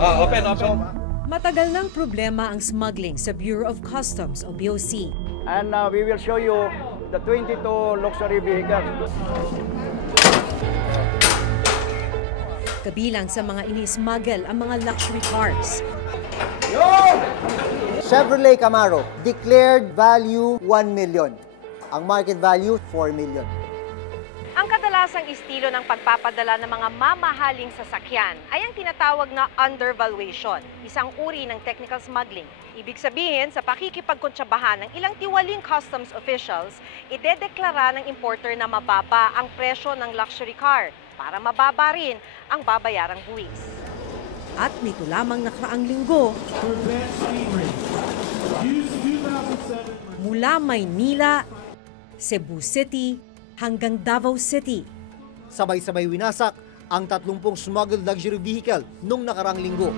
Open. Matagal ng problema ang smuggling sa Bureau of Customs o BOC. And we will show you the 22 luxury vehicles. Kabilang sa mga ini-smuggle ang mga luxury cars. Chevrolet Camaro, declared value 1 million. Ang market value, 4 million. Ang kadalasang estilo ng pagpapadala ng mga mamahaling sasakyan ay ang tinatawag na undervaluation, isang uri ng technical smuggling. Ibig sabihin, sa pakikipagkontsabahan ng ilang tiwaling customs officials, idedeklara ng importer na mababa ang presyo ng luxury car para mababa rin ang babayarang buwis. At nito lamang nakaraang linggo, mula Maynila, Cebu City, hanggang Davao City. Sabay-sabay winasak ang 30 smuggled luxury vehicle nung nakarang linggo.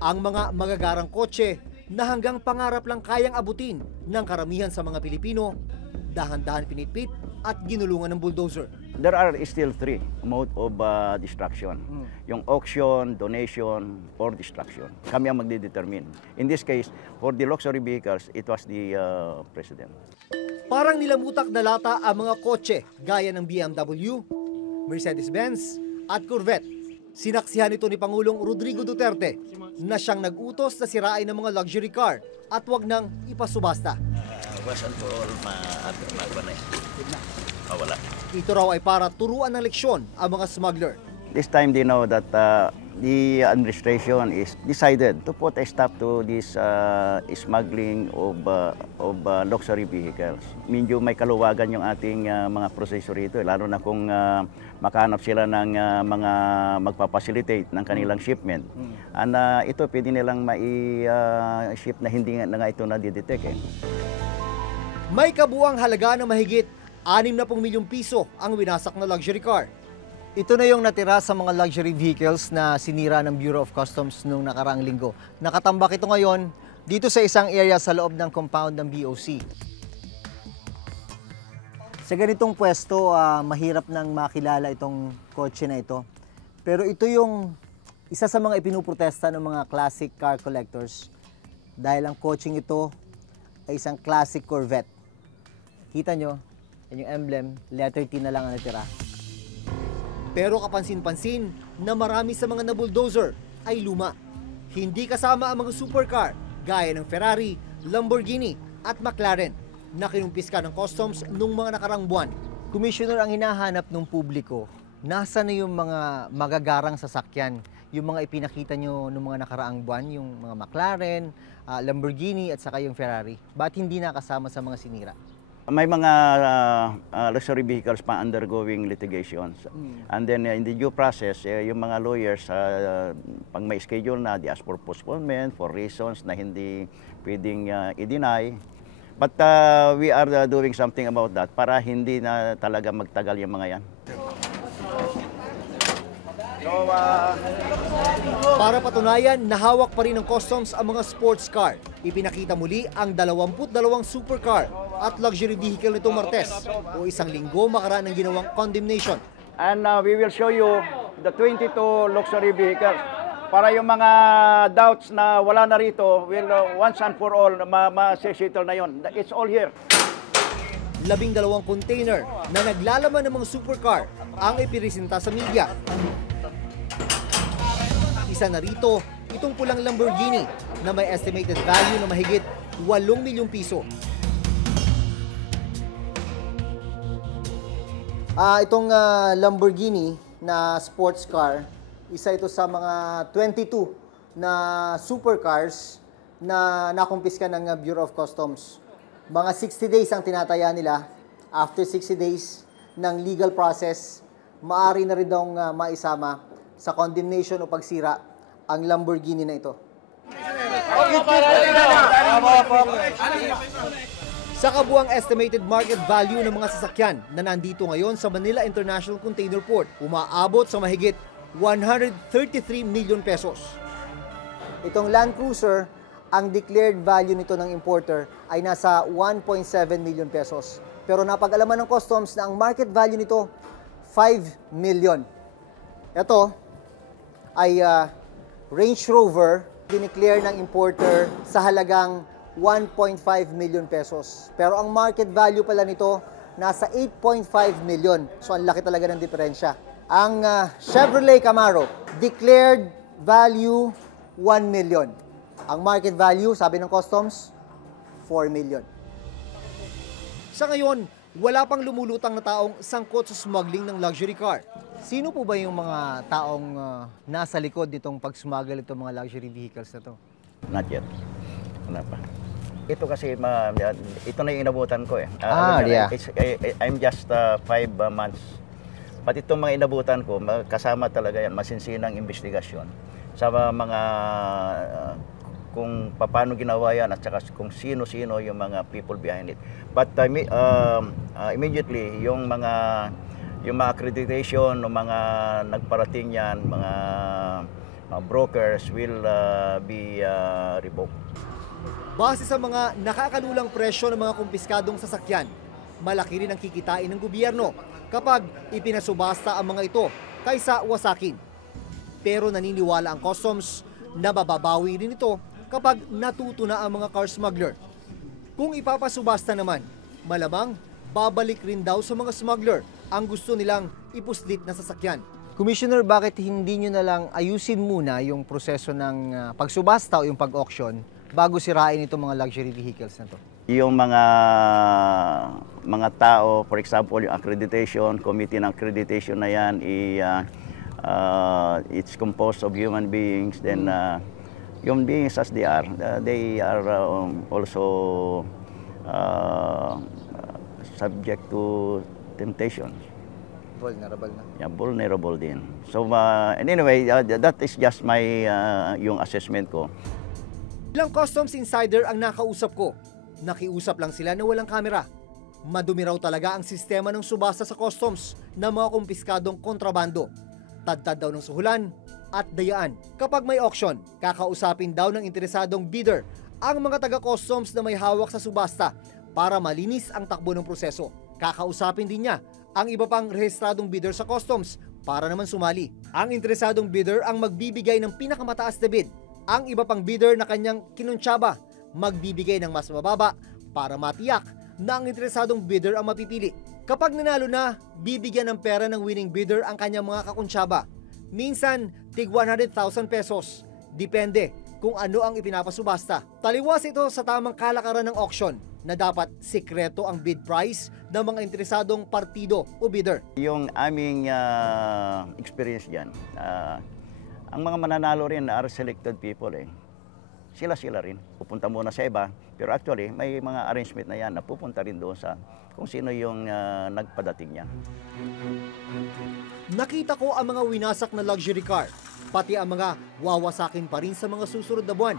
Ang mga magagarang kotse na hanggang pangarap lang kayang abutin ng karamihan sa mga Pilipino, dahan-dahan pinitpit at ginulungan ng bulldozer. There are still 3 modes of destruction. Yung auction, donation, or destruction. Kami ang magdedetermine. In this case, for the luxury vehicles, it was the President. Parang nilamutak na lata ang mga kotse gaya ng BMW, Mercedes-Benz at Corvette. Sinaksihan ito ni Pangulong Rodrigo Duterte na siyang nag-utos na sirain ng mga luxury car at wag nang ipasubasta. Was and for all, wala. Ito raw ay para turuan ng leksyon ang mga smuggler. This time they know that the administration is decided to put a stop to this smuggling of luxury vehicles. Medyo may kaluwagan yung ating mga proseso rito, lalo na kung makahanap sila ng mga magpapacilitate ng kanilang shipment. And ito pwede nilang mai-ship na hindi na nga ito na-detect. May kabuang halaga na mahigit 60 milyong piso ang winasak na luxury car. Ito na yung natira sa mga luxury vehicles na sinira ng Bureau of Customs noong nakaraang linggo. Nakatambak ito ngayon dito sa isang area sa loob ng compound ng BOC. Sa ganitong pwesto, mahirap nang makilala itong kotse na ito. Pero ito yung isa sa mga ipinuprotesta ng mga classic car collectors dahil ang kotseng ito ay isang classic Corvette. Kita nyo, yan yung emblem, letter T na lang ang natira. Pero kapansin-pansin na marami sa mga na-bulldozer ay luma. Hindi kasama ang mga supercar gaya ng Ferrari, Lamborghini at McLaren na kinumpiska ng customs nung mga nakarang buwan. Commissioner, ang hinahanap ng publiko, nasa na yung mga magagarang sasakyan, yung mga ipinakita nyo nung mga nakaraang buwan, yung mga McLaren, Lamborghini at saka yung Ferrari. Ba't hindi nakasama sa mga sinira? May mga luxury vehicles pa undergoing litigations. And then in the due process, yung mga lawyers, pag may schedule na, they ask for postponement for reasons na hindi pwedeng i-deny. But we are doing something about that para hindi na talaga magtagal yung mga yan. Para patunayan na hawak pa rin ng customs ang mga sports car, ipinakita muli ang 22 supercar at luxury vehicle nitong Martes o isang linggo makaraan ng ginawang condemnation. And we will show you the 22 luxury vehicles para yung mga doubts na wala na rito, will once and for all ma-settle na yon. It's all here. 12 container na naglalaman ng mga supercar ang ipiresenta sa media. Isa na rito, itong pulang Lamborghini na may estimated value na mahigit 8 milyong piso. Itong Lamborghini na sports car, isa ito sa mga 22 na supercars na nakumpiska ng Bureau of Customs. Mga 60 days ang tinataya nila. After 60 days ng legal process, maaari na rin daw maisama sa condemnation o pagsira ang Lamborghini na ito. Sa kabuang estimated market value ng mga sasakyan na nandito ngayon sa Manila International Container Port, umaabot sa mahigit 133 million pesos. Itong Land Cruiser, ang declared value nito ng importer ay nasa 1.7 million pesos. pero napag-alaman ng customs na ang market value nito 5 million. Ito ay Range Rover, dineclare ng importer sa halagang 1.5 million pesos. Pero ang market value pala nito nasa 8.5 million. So ang laki talaga ng diferensya. Ang Chevrolet Camaro, declared value 1 million. Ang market value, sabi ng customs, 4 million. Sa ngayon, wala pang lumulutang na taong sangkot sa smuggling ng luxury car. Sino po ba yung mga taong nasa likod nitong pag-smuggle itong mga luxury vehicles na to? Not yet. Wala pa. Ito kasi, ito na yung inabutan ko eh. Yeah. I'm just 5 months. Pati itong mga inabutan ko, kasama talaga yan, masinsinang investigasyon sa mga kung paano ginawa yan at saka kung sino-sino yung mga people behind it. But immediately, yung mga accreditation, ng mga nagparating yan, mga brokers will be revoked. Base sa mga nakakalulang presyo ng mga kumpiskadong sasakyan, malaki rin ang kikitain ng gobyerno kapag ipinasubasta ang mga ito kaysa wasakin. Pero naniniwala ang customs na mababawi rin ito kapag natuto na ang mga car smuggler. Kung ipapasubasta naman, malamang babalik rin daw sa mga smuggler ang gusto nilang ipuslit na sasakyan. Commissioner, bakit hindi nyo na lang ayusin muna yung proseso ng pagsubasta o yung pag-auction bago sirain itong mga luxury vehicles na to? Yung mga tao, for example, yung accreditation, committee ng accreditation na yan, it's composed of human beings, then human beings as they are also subject to temptation. Vulnerable na. Yeah, vulnerable din. So, and anyway, that is just my yung assessment ko. Ilang customs insider ang nakausap ko. Nakiusap lang sila na walang kamera. Madumi raw talaga ang sistema ng subasta sa customs ng mga kumpiskadong kontrabando. Tad-tad daw ng suhulan at dayaan. Kapag may auction, kakausapin daw ng interesadong bidder ang mga taga-customs na may hawak sa subasta para malinis ang takbo ng proseso. Kakausapin din niya ang iba pang rehistradong bidder sa customs para naman sumali. Ang interesadong bidder ang magbibigay ng pinakamataas na bid. Ang iba pang bidder na kanyang kinuntsaba magbibigay ng mas mababa para matiyak na ang interesadong bidder ang mapipili. Kapag nanalo na, bibigyan ng pera ng winning bidder ang kanyang mga kakuntsaba. Minsan, tig 100,000 pesos. Depende kung ano ang ipinapasubasta. Taliwas ito sa tamang kalakaran ng auction na dapat sikreto ang bid price ng mga interesadong partido o bidder. Yung aming experience dyan, ang mga mananalo rin are selected people eh. Sila rin. Pupunta muna sa iba, pero actually may mga arrangement na yan na pupunta rin doon sa kung sino yung nagpadating niya. Nakita ko ang mga winasak na luxury car, pati ang mga wawasakin pa rin sa mga susunod na buwan.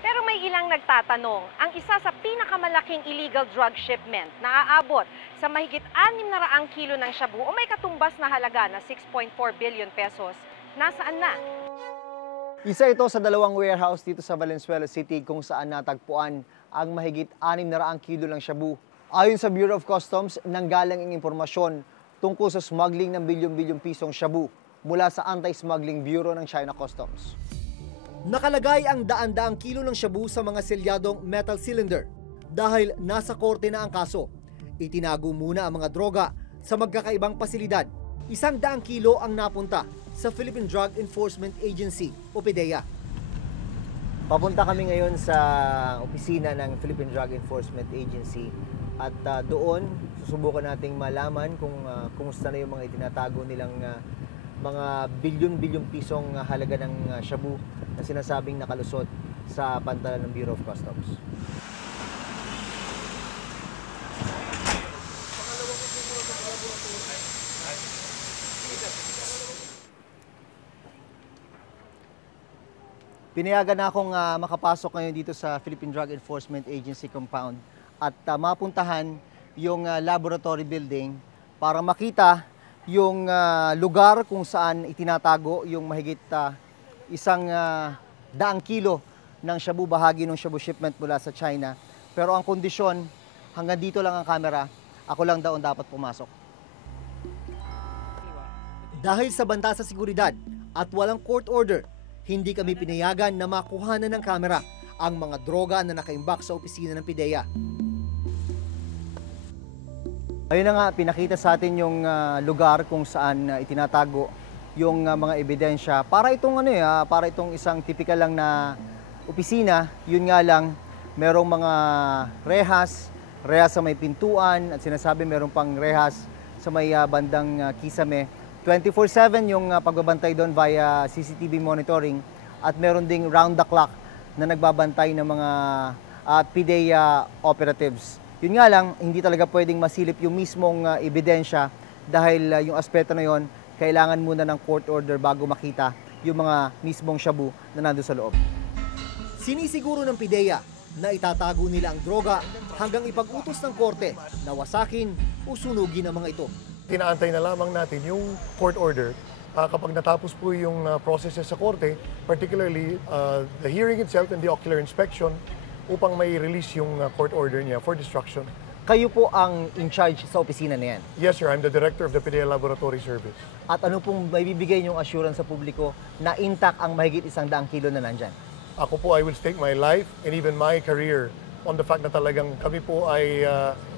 Pero may ilang nagtatanong, ang isa sa pinakamalaking illegal drug shipment na aabot sa mahigit 600 kilo ng shabu o may katumbas na halaga na 6.4 billion pesos, nasaan na? Isa ito sa dalawang warehouse dito sa Valenzuela City kung saan natagpuan ang mahigit 600 kilo ng shabu. Ayon sa Bureau of Customs, nanggaling ang impormasyon tungkol sa smuggling ng bilyon-bilyong pisong shabu mula sa Anti-Smuggling Bureau ng China Customs. Nakalagay ang daan-daang kilo ng shabu sa mga selyadong metal cylinder. Dahil nasa korte na ang kaso, itinago muna ang mga droga sa magkakaibang pasilidad. 100 kilo ang napunta sa Philippine Drug Enforcement Agency o PDEA. Papunta kami ngayon sa opisina ng Philippine Drug Enforcement Agency at doon susubukan nating malaman kung kumusta na yung mga itinatago nilang mga bilyon-bilyong pisong halaga ng shabu na sinasabing nakalusot sa pantalan ng Bureau of Customs. Pinayagan na akong makapasok ngayon dito sa Philippine Drug Enforcement Agency compound at mapuntahan yung laboratory building para makita yung lugar kung saan itinatago yung mahigit 100 kilo ng shabu, bahagi ng shabu shipment mula sa China. Pero ang kondisyon, hanggang dito lang ang camera ako lang daw ang dapat pumasok. Dahil sa banta sa seguridad at walang court order, hindi kami pinayagan na makuhanan ng kamera ang mga droga na nakaimbak sa opisina ng PIDEA. Ayun na nga, pinakita sa atin yung lugar kung saan itinatago yung mga ebidensya para itong para itong isang typical lang na opisina. Yun nga lang, merong mga rehas sa may pintuan at sinasabi merong pang rehas sa may bandang Kisame. 24/7 yung pagbabantay doon via CCTV monitoring at meron ding round the clock na nagbabantay ng mga PIDEA operatives. Yun nga lang, hindi talaga pwedeng masilip yung mismong ebidensya dahil yung aspeto na yon kailangan muna ng court order bago makita yung mga mismong shabu na nandun sa loob. Sinisiguro ng PIDEA na itatago nila ang droga hanggang ipag-utos ng korte na wasakin o sunugin ang mga ito. Tinaantay na lamang natin yung court order kapag natapos po yung processes sa korte, particularly the hearing itself and the ocular inspection upang may release yung court order niya for destruction. Kayo po ang in charge sa opisina na yan? Yes, sir. I'm the director of the PIDEA Laboratory Service. At ano pong may bibigay niyong assurance sa publiko na intact ang mahigit 100 kilo na nandyan? Ako po, I will stake my life and even my career on the fact na talagang kami po ay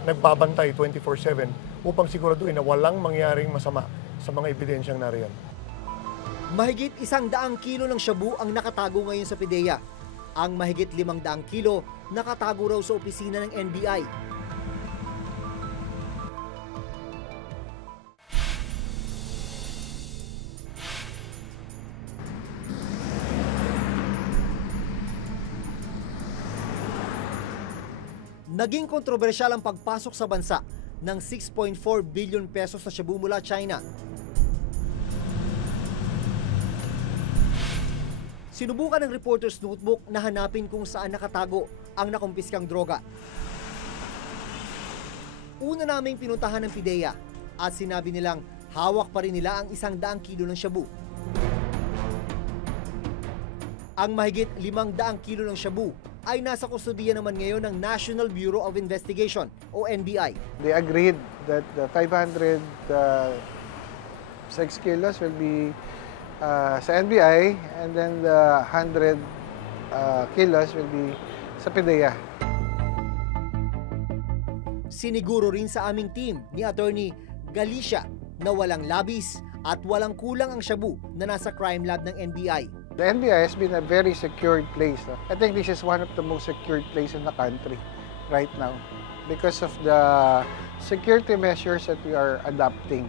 nagbabantay 24/7 upang siguraduhin na walang mangyaring masama sa mga ebidensyang nariyan. Mahigit 100 kilo ng shabu ang nakatago ngayon sa PIDEA. Ang mahigit 500 kilo nakatago raw sa opisina ng NBI. Naging kontrobersyal ang pagpasok sa bansa ng 6.4 billion pesos na shabu mula China. Sinubukan ng Reporter's Notebook na hanapin kung saan nakatago ang nakumpiskang droga. Una naming pinuntahan ng PIDEA at sinabi nilang hawak pa rin nila ang 100 kilo ng shabu. Ang mahigit 500 kilo ng shabu ay nasa kustodiya naman ngayon ng National Bureau of Investigation o NBI. They agreed that the 506 kilos will be sa NBI and then the 100 kilos will be sa PIDEA. Siniguro rin sa aming team ni Attorney Galicia na walang labis at walang kulang ang shabu na nasa crime lab ng NBI. The NBI has been a very secured place. I think this is one of the most secured places in the country right now because of the security measures that we are adopting.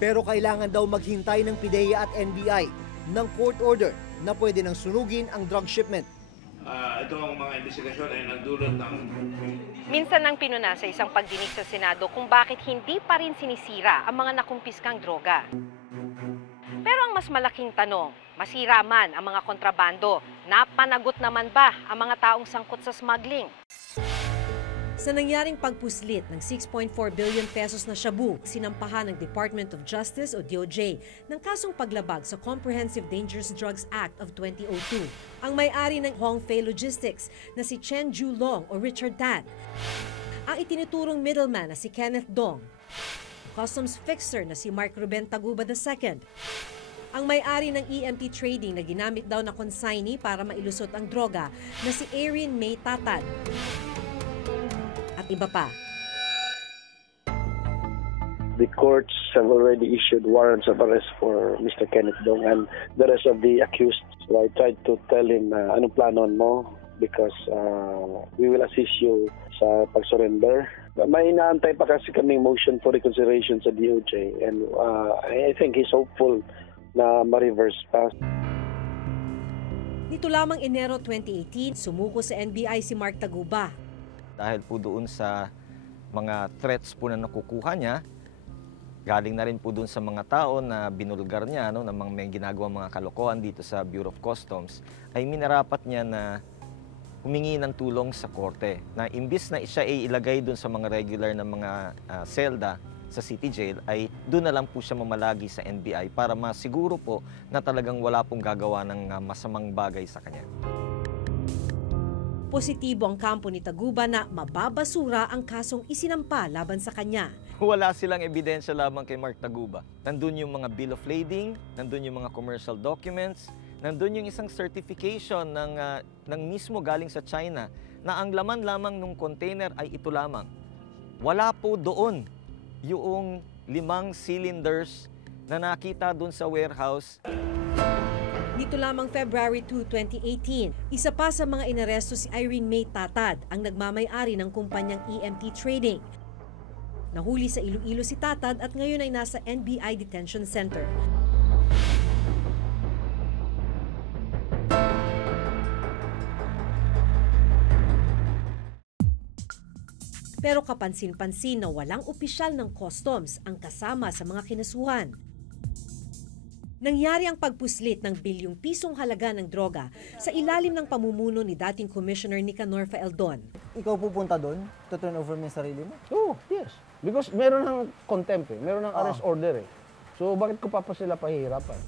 Pero kailangan daw maghintay ng PIDEA at NBI ng court order na pwede nang sunugin ang drug shipment. Ito ang mga investigasyon ay nagdulot ng... Minsan nang pinuna sa isang pagdinig sa Senado kung bakit hindi pa rin sinisira ang mga nakumpiskang droga. Pero ang mas malaking tanong, masira man ang mga kontrabando, napanagot naman ba ang mga taong sangkot sa smuggling? Sa nangyaring pagpuslit ng 6.4 billion pesos na shabu, sinampahan ng Department of Justice o DOJ ng kasong paglabag sa Comprehensive Dangerous Drugs Act of 2002. Ang may-ari ng Hongfei Logistics na si Chen Julong o Richard Tan, ang itinuturong middleman na si Kenneth Dong, customs fixer na si Mark Ruben Taguba II, ang may-ari ng EMT Trading na ginamit daw na consignee para mailusot ang droga na si Erin May Tatad, at iba pa. The courts have already issued warrants of arrest for Mr. Kenneth Dong and the rest of the accused. So I tried to tell him, anong planon mo? Because we will assist you sa pag-surrender. May inaantay pa kasi kaming motion for reconsideration sa DOJ and I think he's hopeful na ma-reverse pa. Nito lamang Enero 2018, sumuko sa NBI si Mark Taguba. Dahil po doon sa mga threats po na nakukuha niya, galing na rin po doon sa mga tao na binulgar niya, na may ginagawa mga kalokohan dito sa Bureau of Customs, ay minarapat niya na humingi ng tulong sa korte. Na imbis na siya ay ilagay doon sa mga regular na mga selda sa City Jail, ay doon na lang po siya mamalagi sa NBI para masiguro po na talagang wala pong gagawa ng masamang bagay sa kanya. Positibo ang kampo ni Taguba na mababasura ang kasong isinampa laban sa kanya. Wala silang ebidensya lamang kay Mark Taguba. Nandun yung mga bill of lading, nandun yung mga commercial documents, nandun yung isang certification ng mismo galing sa China na ang laman lamang ng container ay ito lamang. Wala po doon yung 5 cylinders na nakita doon sa warehouse. Dito lamang February 2, 2018, isa pa sa mga inaresto si Irene May Tatad, ang nagmamay-ari ng kumpanyang EMT Trading. Nahuli sa Iloilo si Tatad at ngayon ay nasa NBI Detention Center. Pero kapansin-pansin na walang opisyal ng customs ang kasama sa mga kinasuhan. Nangyari ang pagpuslit ng bilyong pisong halaga ng droga sa ilalim ng pamumuno ni dating Commissioner Nicanor Faeldon. Ikaw pupunta doon? To turn over mo yung sarili mo? Oh, yes. Because meron ng contempt eh. Meron ng arrest order eh. So bakit ko pa sila pahihirapan?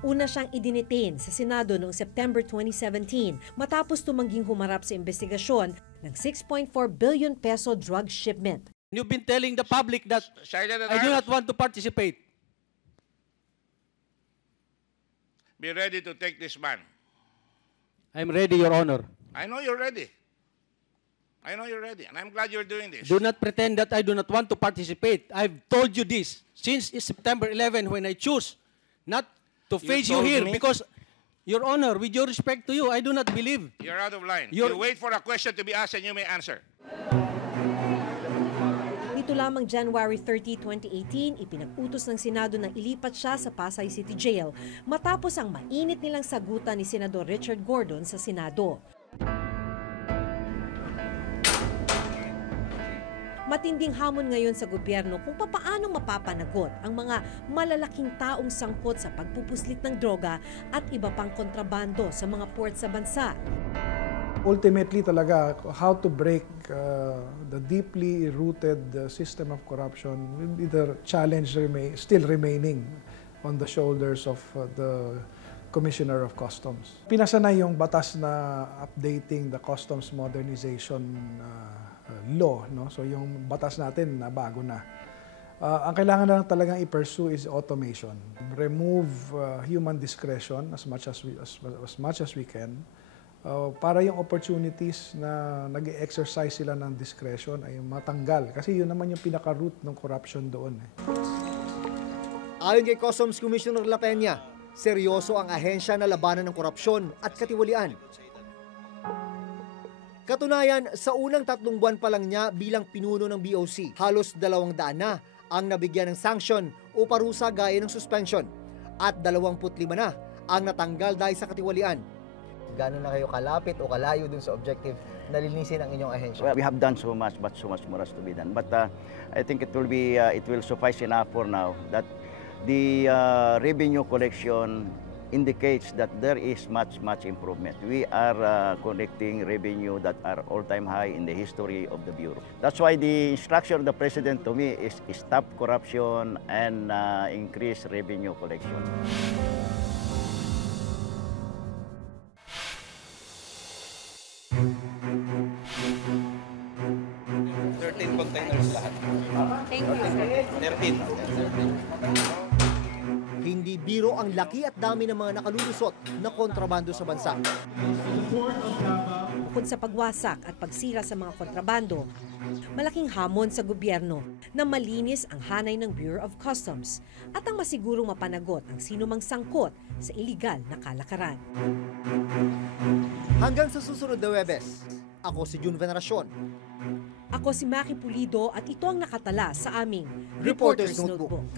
Una siyang idinitain sa Senado noong September 2017 matapos tumangging humarap sa investigasyon ng 6.4 billion peso drug shipment. You've been telling the public that I do not want to participate. Be ready to take this man. I'm ready, Your Honor. I know you're ready. I know you're ready, and I'm glad you're doing this. Do not pretend that I do not want to participate. I've told you this since September 11 when I choose not to face you told here me? because, Your Honor, with your respect to you, I do not believe. You're out of line. You're- You wait for a question to be asked and you may answer. Dito lamang January 30, 2018, ipinag-utos ng Senado na ilipat siya sa Pasay City Jail matapos ang mainit nilang sagutan ni Senador Richard Gordon sa Senado. Matinding hamon ngayon sa gobyerno kung papaanong mapapanagot ang mga malalaking taong sangkot sa pagpupuslit ng droga at iba pang kontrabando sa mga port sa bansa. Ultimately talaga, how to break the deeply rooted system of corruption will be the challenge still remaining on the shoulders of the Commissioner of Customs. Pinasa na yung batas na updating the Customs Modernization Law. No? So yung batas natin na bago na. Ang kailangan na lang talagang i-pursue is automation. Remove human discretion as much as we can. Para yung opportunities na nag-exercise sila ng discretion ay matanggal. Kasi yun naman yung pinaka-root ng corruption doon. Ayon kay Customs Commissioner La Peña, seryoso ang ahensya na labanan ng korupsyon at katiwalian. Katunayan, sa unang 3 buwan pa lang niya bilang pinuno ng BOC, halos 200 na ang nabigyan ng sanction o parusa gaya ng suspension at 25 na ang natanggal dahil sa katiwalian. Gano'n na kayo kalapit o kalayo dun sa objective na linisin ang inyong ahensya? Well, we have done so much, but so much more has to be done. But I think it will suffice enough for now that the revenue collection indicates that there is much improvement. We are collecting revenue that are all-time high in the history of the Bureau. That's why the instruction of the President to me is stop corruption and increase revenue collection. Containers lahat. Thank you. 13. Hindi biro ang laki at dami ng mga nakalulusot na kontrabando sa bansa. Bukod sa pagwasak at pagsira sa mga kontrabando, malaking hamon sa gobyerno na malinis ang hanay ng Bureau of Customs at ang masigurong mapanagot ang sinumang sangkot sa iligal na kalakaran. Hanggang sa susunod na Huwebes, ako si Jun Veneracion. Ako si Maki Pulido at ito ang nakatala sa aming Reporter's Reporter's Notebook. Notebook.